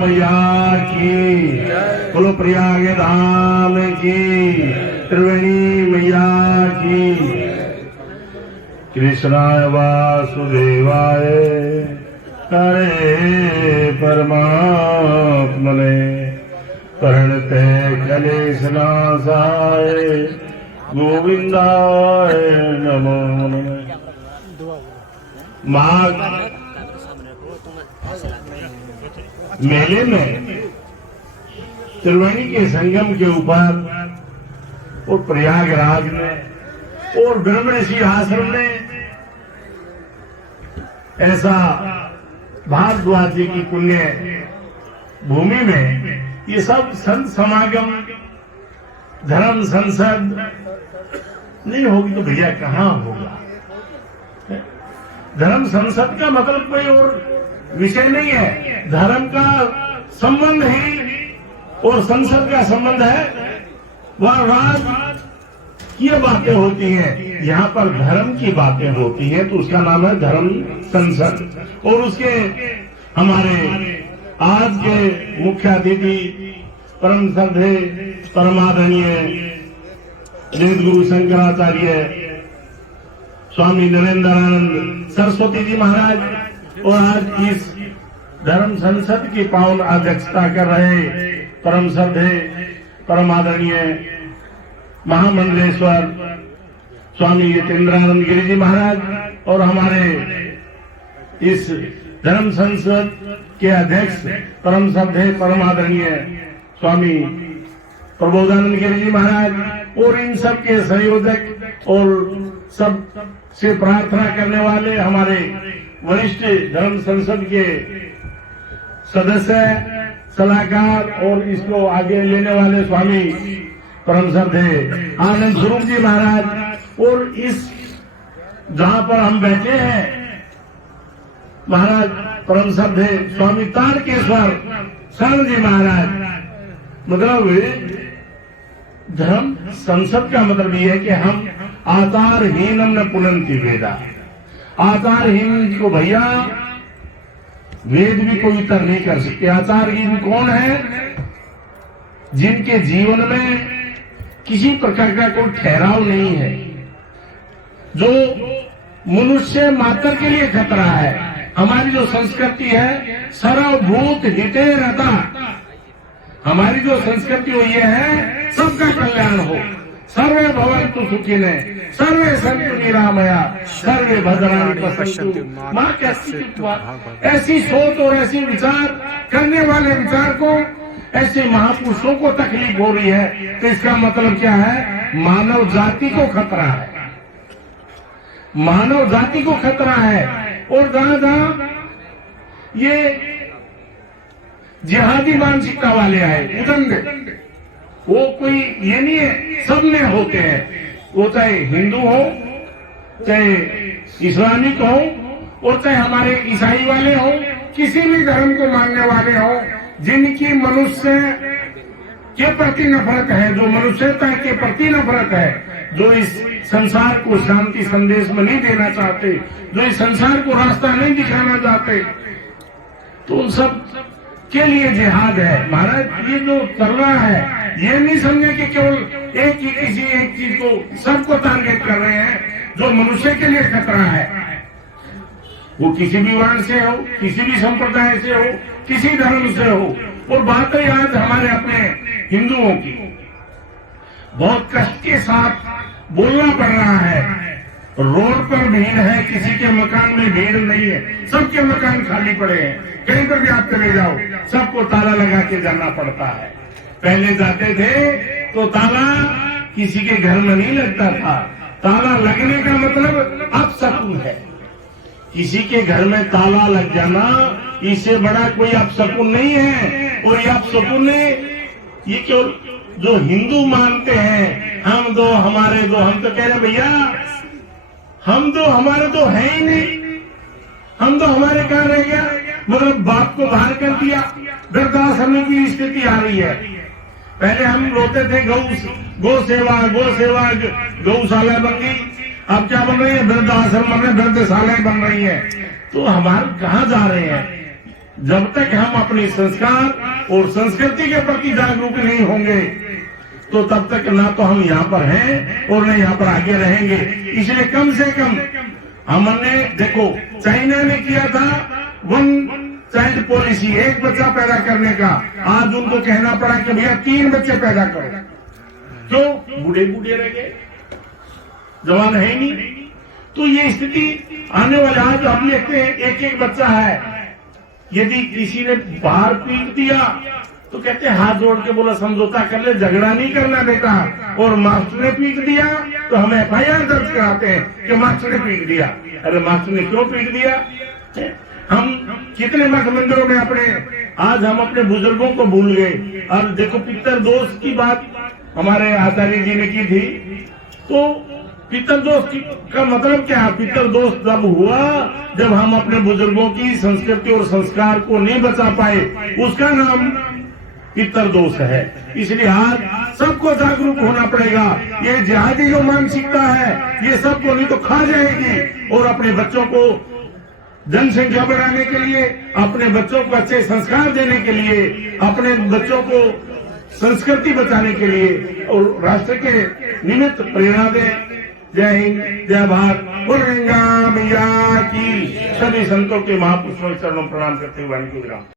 मैया की, बोलो प्रयाग धाम की, त्रिवेणी मैया की। कृष्णाय वासुदेवाय हरे परमात्मने प्रणते क्लेशनाशाय गोविंदाय नमो नमः। माघ मेले में त्रिवेणी के संगम के ऊपर और प्रयागराज में और ब्रह्मऋषि आश्रम में ऐसा भारद्वाज जी की पुण्य भूमि में ये सब संत समागम धर्म संसद नहीं होगी तो भैया कहाँ होगा। धर्म संसद का मतलब कोई और विषय नहीं है, धर्म का संबंध ही और संसद का संबंध है। वह राज की बातें होती हैं, यहाँ पर धर्म की बातें होती हैं, तो उसका नाम है धर्म संसद। और उसके हमारे आज के मुख्य अतिथि परम श्रद्धे परमादरणीय जगत गुरु शंकराचार्य स्वामी नरेंद्रानंद सरस्वती जी महाराज और आज इस धर्म संसद की पावन अध्यक्षता कर रहे परम श्रद्धे परमादरणीय महामंडलेश्वर स्वामी यतीन्द्रानंद गिरि जी महाराज और हमारे इस धर्म संसद के अध्यक्ष परम श्रद्धे परमादरणीय स्वामी प्रबोधानंद गिरि जी महाराज और इन सब के संयोजक और सब से प्रार्थना करने वाले हमारे वरिष्ठ धर्म संसद के सदस्य सलाहकार और इसको आगे लेने वाले स्वामी परम श्रद्धे आनंद स्वरूप जी महाराज और इस जहां पर हम बैठे हैं महाराज परम श्रद्धे स्वामी तारकेश्वर शरण जी महाराज। मतलब धर्म संसद का मतलब ये है कि हम आचारहीनम न पुनंति वेदा। आचारहीन को भैया वेद भी कोई उत्तर नहीं कर सकते। आचारहीन कौन है? जिनके जीवन में किसी प्रकार का कोई ठहराव नहीं है, जो मनुष्य मात्र के लिए खतरा है। हमारी जो संस्कृति है सर्वभूत हिते रता, हमारी जो संस्कृति वो ये है सबका कल्याण हो, सर्वे भवन्तु सुखिने सर्वे सन्तु निरामया सर्वे भद्राणि पश्यन्तु मां। ऐसी सोच और ऐसी विचार करने वाले विचार को ऐसे महापुरुषों को तकलीफ हो रही है, तो इसका मतलब क्या है? मानव जाति को खतरा है, मानव जाति को खतरा है। और जहां जहां ये जिहादी मानसिकता वाले आए उदंग, वो कोई ये नहीं है, सब में होते हैं। वो चाहे हिंदू हो, चाहे इस्लामिक हो और चाहे हमारे ईसाई वाले हो, किसी भी धर्म को मानने वाले हो, जिनकी मनुष्य के प्रति नफरत है, जो मनुष्यता के प्रति नफरत है, जो इस संसार को शांति संदेश में नहीं देना चाहते, जो इस संसार को रास्ता नहीं दिखाना चाहते, तो उन सब के लिए जिहाद है। महाराज ये जो चल रहा है ये नहीं समझे कि केवल एक ही किसी एक चीज को सबको टारगेट कर रहे हैं, जो मनुष्य के लिए खतरा है, वो किसी भी वर्ण से हो, किसी भी संप्रदाय से हो, किसी धर्म से हो। और बात है आज हमारे अपने हिंदुओं की, बहुत कष्ट के साथ बोलना पड़ रहा है। रोड पर भीड़ है, किसी के मकान में भीड़ नहीं है, सबके मकान खाली पड़े हैं। कहीं पर भी आप चले जाओ सबको ताला लगा के जाना पड़ता है। पहले जाते थे तो ताला किसी के घर में नहीं लगता था। ताला लगने का मतलब अपशकुन है। किसी के घर में ताला लग जाना इससे बड़ा कोई अपशकुन नहीं है। और ये अपशकुन ने ये क्यों जो हिंदू मानते हैं हम दो हमारे दो, हम तो कह रहे भैया हम दो हमारे तो है ही नहीं, हम तो हमारे कहाँ रह गया। मतलब बाप को बाहर कर दिया, वृद्धाश्रम की स्थिति आ रही है। पहले हम रोते थे गौ सेवा गौशाला बन गई, अब क्या बन रही है? वृद्धाश्रम बन रहे, वृद्धशालाएं बन रही है। तो हमारे कहाँ जा रहे हैं? जब तक हम अपनी संस्कार और संस्कृति के प्रति जागरूक नहीं होंगे तो तब तक ना तो हम यहाँ पर हैं और न यहाँ पर आगे रहेंगे। इसलिए कम से कम हमने देखो चाइना ने किया था 1 चाइल्ड पॉलिसी, 1 बच्चा पैदा करने का। आज उनको कहना पड़ा कि भैया 3 बच्चे पैदा करो। क्यों? बूढ़े बूढ़े रह गए, जवान है ही नहीं। तो ये स्थिति आने वाले, आज हम देखते हैं 1-1 बच्चा है, यदि किसी ने बाहर पीट दिया तो कहते हैं हाथ जोड़ के बोला समझौता कर ले, झगड़ा नहीं करना बेटा। और मास्टर ने पीट दिया तो हम FIR दर्ज कराते हैं कि मास्टर ने पीट दिया। अरे मास्टर ने क्यों पीट दिया? हम कितने मठ मंदिरों में आज हम अपने बुजुर्गों को भूल गए। और देखो पितर दोष की बात हमारे आचार्य जी ने की थी, तो पितर दोष का मतलब क्या है? पितर दोष तब हुआ जब हम अपने बुजुर्गों की संस्कृति और संस्कार को नहीं बचा पाए, उसका नाम पितर दोष है। इसलिए आज सबको जागरूक होना पड़ेगा। ये जिहादी जो मानसिकता है ये सबको नहीं तो खा जाएगी। और अपने बच्चों को जनसंख्या बढ़ाने के लिए, अपने बच्चों को अच्छे संस्कार देने के लिए, अपने बच्चों को संस्कृति बचाने के लिए और राष्ट्र के निमित्त प्रेरणा दें। जय हिंद, जय भारत। बोल गंगा मैया की। सभी संतों के महापुरुषों के चरणों में प्रणाम करते हुए वाणी को विराम।